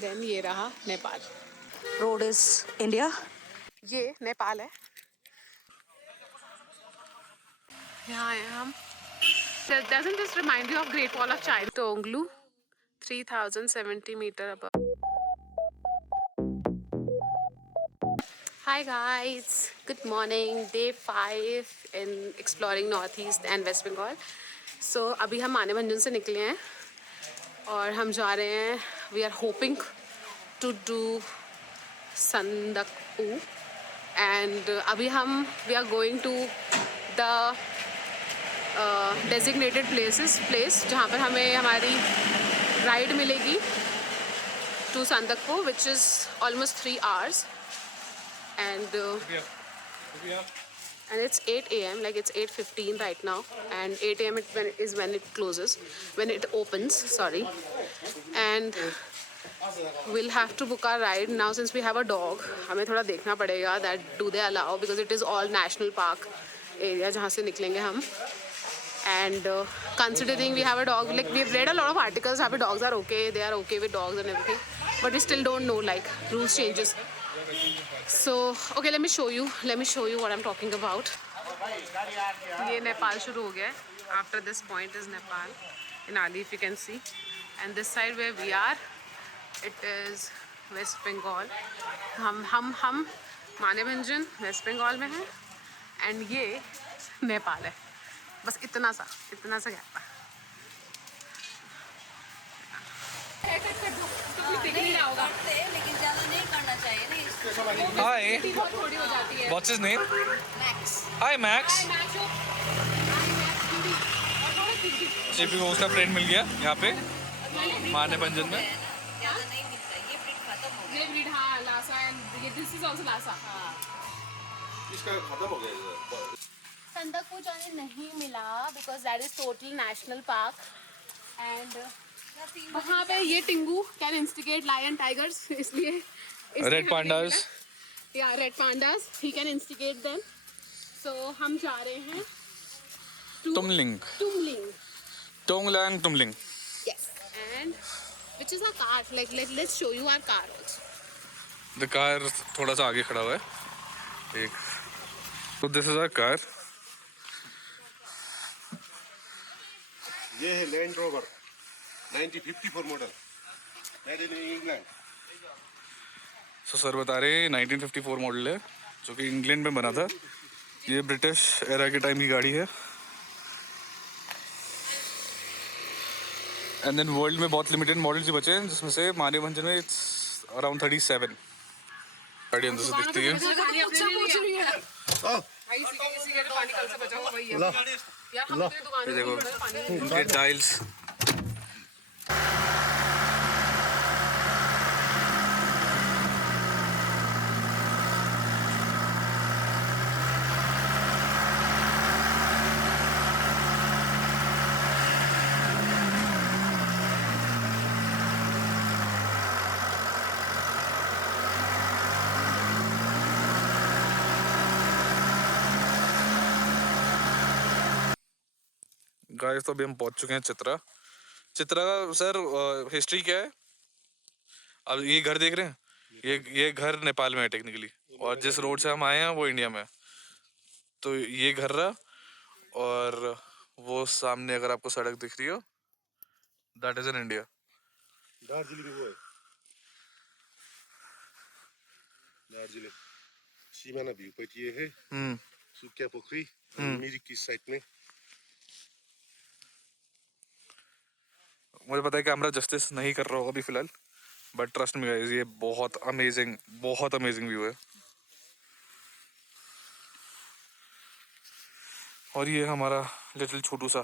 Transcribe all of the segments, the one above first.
And then ये रहा Nepal. Road is India. ये नेपाल है. यहाँ आए हम. Doesn't this remind you of Great Wall of China? Tonglu, 3070 meter above. Hi guys, good morning. Day 5 in exploring Northeast and West Bengal. So अभी हम मानेभंजन से निकले हैं और हम जा रहे हैं. We are hoping to do Sandakphu and अभी हम we are going to the designated place जहाँ पर हमें हमारी राइड मिलेगी to Sandakphu, which is almost 3 hours, and it's 8 a.m. like it's 8:15 right now, and 8 a.m. is when it closes, when it opens, sorry. And we'll have to book our ride now since we have a dog. हमें थोड़ा देखना पड़ेगा that do they allow, because it is all national park area जहाँ से निकलेंगे हम. And considering we have a dog, like we've read a lot of articles how dogs are okay, they are okay with dogs and everything, but we still don't know, like rules changes. So okay, let me show you what I'm talking about. ये नेपाल शुरू हो गया है. After this point is Nepal in Ali, if you can see, and this side where we are, it is West Bengal. हम मानेभंजन waste Bengal में हैं and ये नेपाल है. बस इतना सा गैप है. लेकिन ज्यादा नहीं करना चाहिए ना. Hi, थोड़ी हो जाती है. what's his name? Max. Hi Max. JP को उसका फ्रेंड मिल गया यहाँ पे मानेभंजन में. ज्यादा नहीं मिलता. ये ब्रीड खत्म हो गया. ये ब्रीड, हाँ, लासा एंड ये दिस इज आल्सो लासा. इसका खत्म हो गया. संदकपू जाने नहीं मिला because that is total national park and वहाँ पे ये टिंगू कैन इंस्टिगेट लायन टाइगर्स, इसलिए Red pandas. या red pandas, he can instigate them. So हम जा रहे हैं Tumling. Tonglang Tumling. Yes, and which is our car. Like let's show you our car also. The car थोड़ा सा आगे खड़ा हुआ है. एक तो दिस इज आवर कार. ये है Land Rover 1954 model, made in England. So sir बता रहे हैं 1954 मॉडल है जो कि इंग्लैंड में बना था. ये ब्रिटिश एरा के टाइम की गाड़ी है. एंड देन वर्ल्ड में बहुत लिमिटेड मॉडल्स ही बचे हैं जिसमें से मानेभंजन में इट्स अराउंड 37. गाड़ी अंदर से दिखती है. ये देखो इनके टाइल्स. गाइस तो अभी हम पहुंच चुके हैं चित्रा का. सर हिस्ट्री क्या है? अब ये घर देख रहे हैं, ये घर नेपाल में है टेक्निकली, और जिस रोड से हम आए हैं वो इंडिया में है. तो ये घर रहा, और वो सामने अगर आपको सड़क दिख रही हो that is in India. Darjeeling वो है, दार्जिलिंग सीमाना व्यू पॉइंट ये है. सुक्या पोखरी मिरिक की साइड में. मुझे पता है कैमरा जस्टिस नहीं कर रहा होगा अभी फिलहाल, बट ट्रस्ट मी गाइस ये बहुत अमेजिंग व्यू है. और ये हमारा लिटिल छोटू सा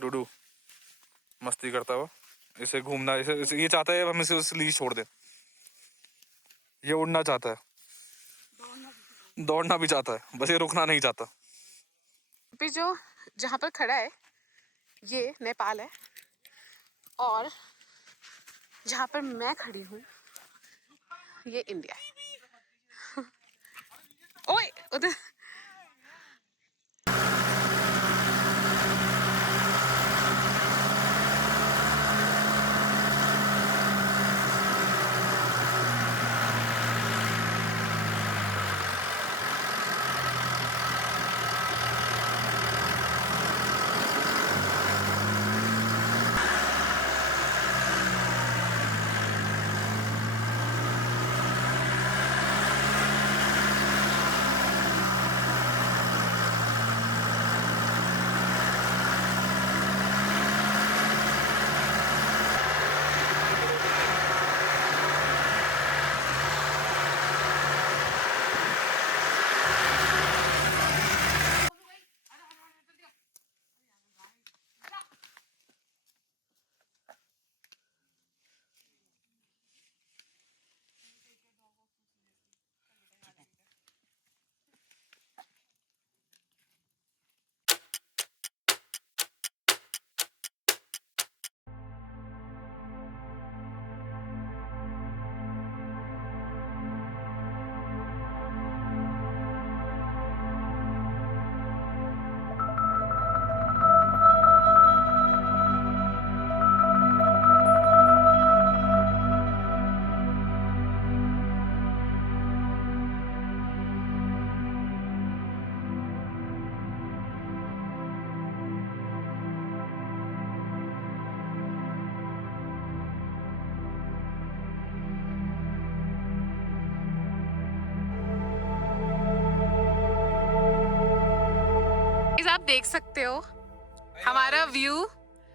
डूडू मस्ती करता हुआ. इसे घूमना, इसे ये चाहता है हम इसे उस लीज छोड़ दें. ये उड़ना चाहता है, दौड़ना भी चाहता है, बस ये रुकना नहीं चाहता. अभी जो जहाँ पर खड़ा है ये नेपाल है, और जहाँ पर मैं खड़ी हूँ ये इंडिया है. ओए उधर देख सकते हो हमारा view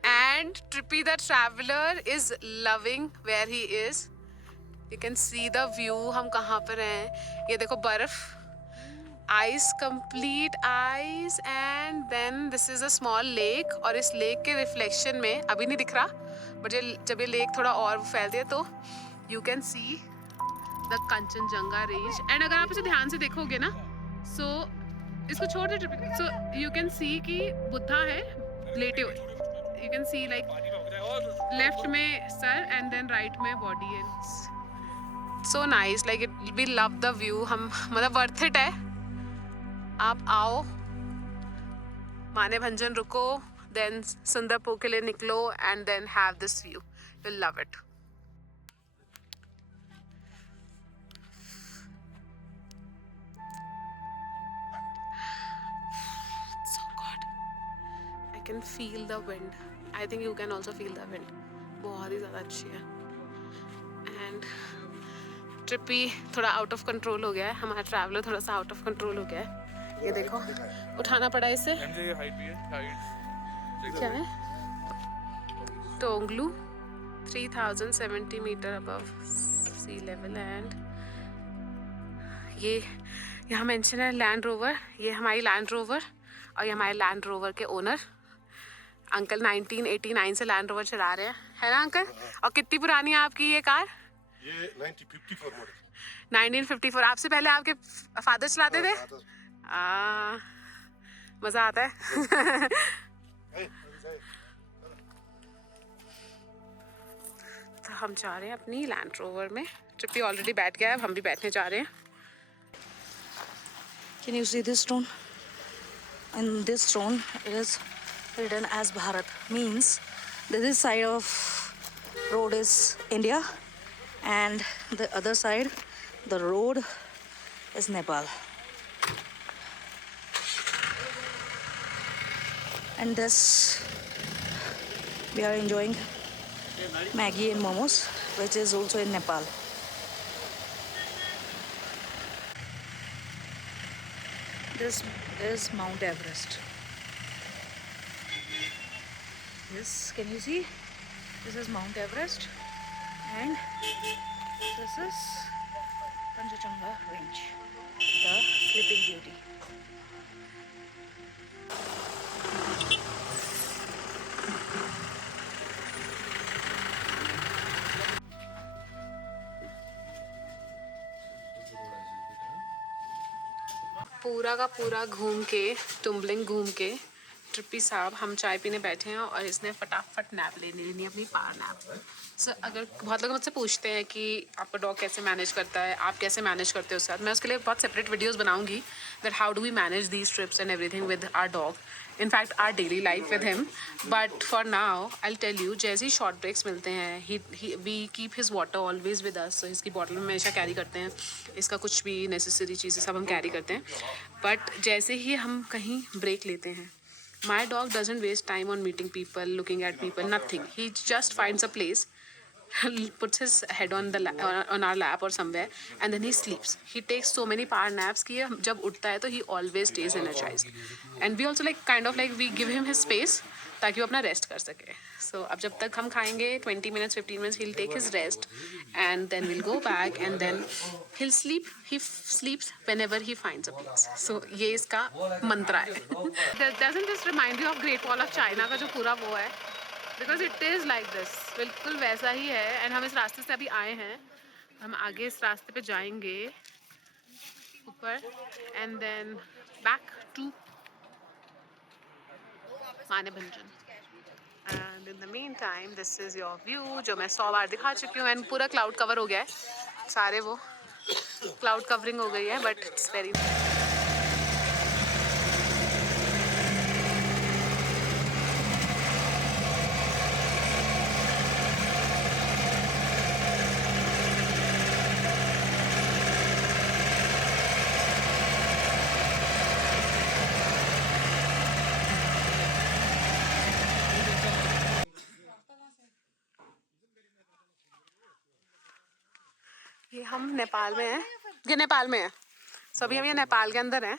and Trippy the traveller is loving where he is. You can see the view. हम कहाँ पर हैं? ये देखो बर्फ, ice, complete ice. And then this is a small lake. और इस लेक के रिफ्लेक्शन में अभी नहीं दिख रहा, बट जब ये लेक थोड़ा और फैलती है तो you can see the Kanchenjunga range. And अगर आप इसे ध्यान से देखोगे ना, सो इसको छोड़ दे. सो यू कैन सी कि बुद्धा है लेटे हुए. You can see like left में सर एंड देन राइट में body. And so nice, like it we love the view. हम मतलब वर्थ इट है. आप आओ, माने भंजन रुको, देन सुंदरपुर के लिए निकलो and then have this view. Will love it. I can feel the wind. I think you can also feel the wind. बहुत ही ज़्यादा अच्छी है. And ट्रिपी थोड़ा आउट ऑफ कंट्रोल हो गया है. हमारा ट्रैवलर थोड़ा सा आउट ऑफ कंट्रोल हो गया है. ये देखो उठाना पड़ा इसे. ये हाइट भी है. हाइट क्या है? Tonglu 3070 metre above sea level. And ये यहाँ मेंशन है लैंड रोवर. ये हमारी लैंड रोवर और ये हमारे लैंड रोवर के ओनर अंकल 1989 से लैंड रोवर चला रहे हैं, है ना अंकल? और कितनी पुरानी है आपकी ये कार? ये 1954 मॉडल. 1954. आपसे पहले आपके फादर चलाते थे? मज़ा आता है. तो हम जा रहे हैं अपनी लैंड रोवर में. ट्रिपी ऑलरेडी बैठ गया है, अब हम भी बैठने जा रहे हैं. Can you see this stone? And this stone is written as Bharat. Means this side of road is India, and the other side, the road is Nepal. And this, we are enjoying Maggie and momos, which is also in Nepal. This is Mount Everest. This, can you see? This is Mount Everest, and this is Kanchenjunga Range, the Sleeping Beauty. पूरा का पूरा घूम के, टुम्बलिंग घूम के, trippy साहब हम चाय पीने बैठे हैं और इसने फटाफट नैप लेनी है, अपनी पावर नैप. सर अगर बहुत लोग मुझसे पूछते हैं कि आपका डॉग कैसे मैनेज करता है, आप कैसे मैनेज करते हो साथ, मैं उसके लिए बहुत सेपरेट वीडियोस बनाऊंगी that how do we manage these trips and everything with our dog, in fact our daily life with him. But for now I will tell you, जैसे ही शॉर्ट ब्रेक्स मिलते हैं we keep his water always with us. So इसकी bottle में हमेशा carry करते हैं, इसका कुछ भी नेसेसरी चीज़ें सब हम कैरी करते हैं. बट जैसे ही हम कहीं ब्रेक लेते हैं, my dog doesn't waste time on meeting people, looking at people, nothing. He just finds a place, puts his head on on our lap or somewhere, and then he sleeps. He takes so many power naps कि जब उठता है तो he always stays energized. And we also we give him his space ताकि वो अपना rest कर सके. So अब जब तक हम खाएंगे 20 minutes 15 minutes he'll take his rest, and then we'll go back and then he'll sleep. He sleeps whenever he finds a place. So ये इसका मंत्रा है. Doesn't this remind you of Great Wall of China का जो पूरा वो है? Because it is like this. बिल्कुल वैसा ही है. And हम इस रास्ते से अभी आए हैं, हम आगे इस रास्ते पे जाएंगे ऊपर and then back to माने भंजन. And in the meantime, this is your view जो मैं 100 बार दिखा चुकी हूँ. एंड पूरा क्लाउड कवर हो गया है, सारे वो क्लाउड कवरिंग हो गई है, बट इट्स वेरी ये हम नेपाल में हैं. ये नेपाल में है. सभी हम ये नेपाल के अंदर हैं.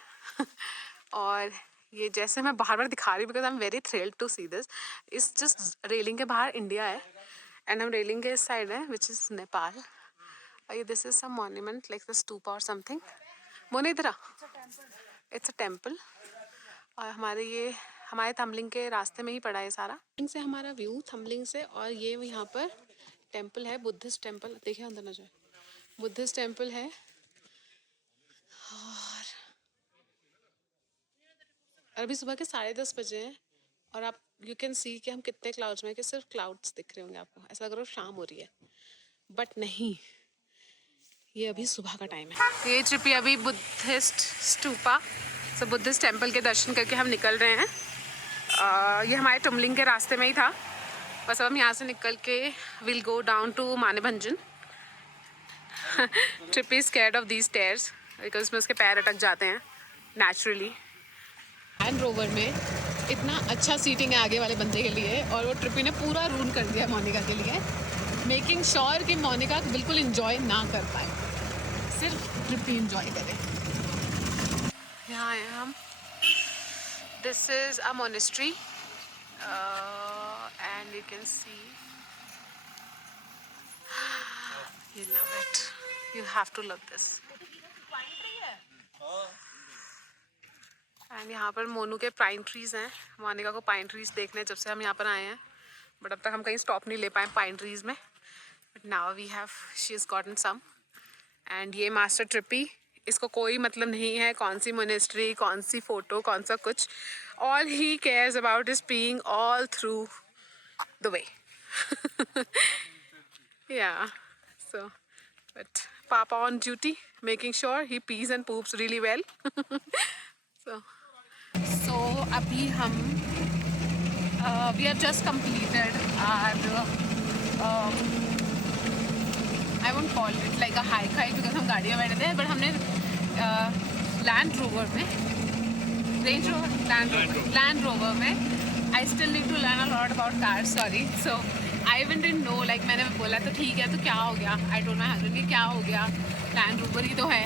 और ये जैसे मैं बार बार दिखा रही हूँ because I am very thrilled to see this. इस जस्ट रेलिंग के बाहर इंडिया है एंड हम रेलिंग के इस साइड है which is Nepal. This is some monument like the stupa और समथिंग. मोने इधर आ. It's a temple. और हमारे थमलिंग के रास्ते में ही पड़ा है सारा. से हमारा व्यू थमलिंग से, और ये यहाँ पर टेम्पल है, बुद्धिस्ट टेम्पल. देखिए अंदर न जाए. बुद्धिस्ट टेम्पल है. और अभी सुबह के 10:30 बजे हैं और आप यू कैन सी कि हम कितने क्लाउड्स में हैं कि सिर्फ क्लाउड्स दिख रहे होंगे आपको. ऐसा लग रहा है शाम हो रही है बट नहीं, ये अभी सुबह का टाइम है. ये ट्रिपी अभी Buddhist stupa so Buddhist temple के दर्शन करके हम निकल रहे हैं. ये हमारे टुमलिंग के रास्ते में ही था. बस अब हम यहाँ से निकल के will go down to Manebhanjan. Trippy is scared of these stairs because इसमें उसके पैर अटक जाते हैं नेचुरली. लैंड रोवर में इतना अच्छा सीटिंग है आगे वाले बंदे के लिए, और वो ट्रिपी ने पूरा रूल कर दिया मोनिका के लिए, मेकिंग श्योर कि मोनिका बिल्कुल इंजॉय ना कर पाए, सिर्फ ट्रिपी इंजॉय करे. यहाँ आए हम. This is a monastery and you can C. You love it. You have to love this. And यहाँ पर मोनू के पाइन ट्रीज हैं. मोनिका को पाइन ट्रीज देखने जब से हम यहाँ पर आए हैं, बट अब तक हम कहीं स्टॉप नहीं ले पाए पाइन ट्रीज में. But now we have she is gotten some. And ये मास्टर ट्रिपी, इसको कोई मतलब नहीं है कौन सी मोनेस्ट्री, कौन सी फ़ोटो, कौन सा कुछ. All he cares about is being all through the way. Yeah. So, but Papa on duty, making sure he pees and poops really well. So अभी हम we have just completed our I won't call it like a hike because हम गाड़ी में बैठे थे, but हमने Land Rover में Land Rover में I still need to learn a lot about cars. Sorry. So I even didn't know, like मैंने बोला तो ठीक है तो क्या हो गया. I told my husband कि क्या हो गया, Land Rover ही तो है.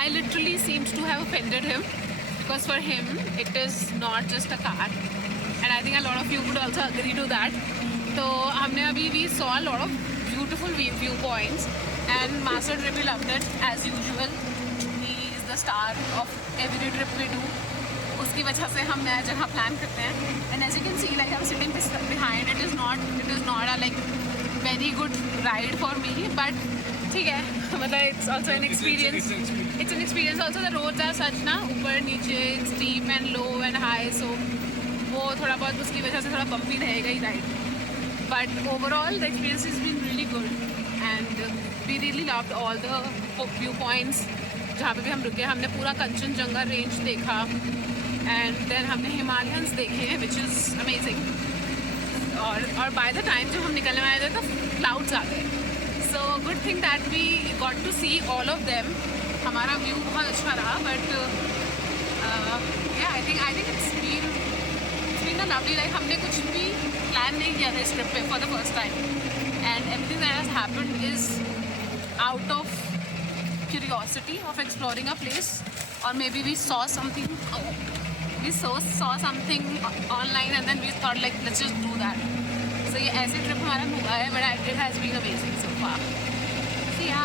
I literally seemed to have offended him because for him it is not just a car, and I think a lot of you would also agree to that. तो हमने अभी we saw a lot of beautiful viewpoints and Master Trippy loved it as usual. He is the star of every trip we do. उसकी वजह से हम नया जगह plan करते हैं. And as you can see like I am sitting behind. It is not a like very good ride for me, but ठीक है, मतलब it's also an experience. It's an experience also. The roads are such ना, ऊपर नीचे, steep and low and high, so वो थोड़ा बहुत उसकी वजह से थोड़ा बम्पी रहेगा ही ride. But overall the experience is been really good and we really loved all the view points जहाँ पे भी हम रुके. हमने पूरा कंचनजंगा रेंज देखा एंड देन हमने हिमालयंस देखे हैं विच इज़ अमेजिंग. और बाय द टाइम जब हम निकलने वाले थे तो क्लाउड्स आ गए. So good thing that we got to see all of them. हमारा व्यू बहुत अच्छा रहा. But I think it's been a lovely. Like हमने कुछ भी प्लान नहीं किया था इस ट्रिप पे for the first time, and everything that has happened is out of curiosity of exploring a place, or maybe we saw something online and then we thought like let's just do that. So ये ऐसे trip हमारा हुआ है, but it has been amazing so far. See ya.